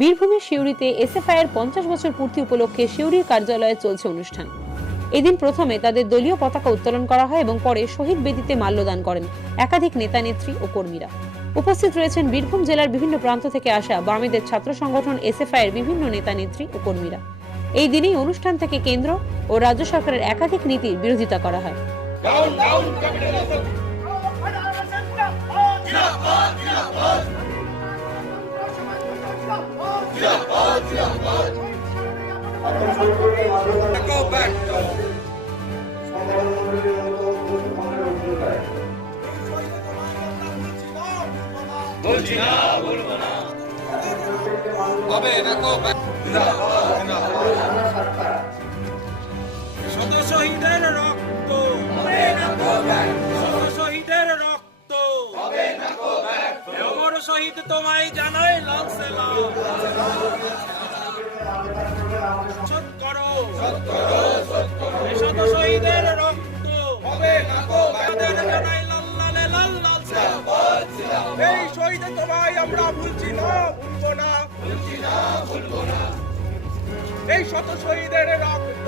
বীরভূমের সিউড়িতে এসএফআই এর পঞ্চাশ বছর পূর্তি উপলক্ষে সিউড়ির কার্যালয়ে চলছে অনুষ্ঠান। এদিন প্রথমে তাদের দলীয় পতাকা উত্তোলন করা হয় এবং পরে শহীদ বেদিতে মাল্যদান করেন একাধিক নেতা, নেত্রী ও কর্মীরা। উপস্থিত রয়েছেন বীরভূম জেলার বিভিন্ন প্রান্ত থেকে আসা বামেদের ছাত্র সংগঠন এসএফআই এর বিভিন্ন নেতা, নেত্রী ও কর্মীরা। এই দিনেই অনুষ্ঠান থেকে কেন্দ্র ও রাজ্য সরকারের একাধিক নীতির বিরোধিতা করা হয়। বলছি না বলব না হবে না গো back. রক্ত শহীদের শহীদ তোমায় জানাই লাল সেলাম। শোধ করো। এ শত শহীদের রক্ত। জানাই লাল লালে লাল লাল সেলাম। এই শহীদ তোমায় আমরা ভুলছি না ভুলবো না। ভুলছি না ভুলবো না এই শত শহীদের রক্ত।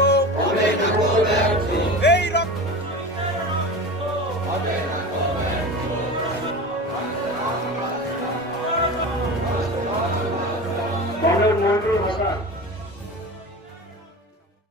Rock.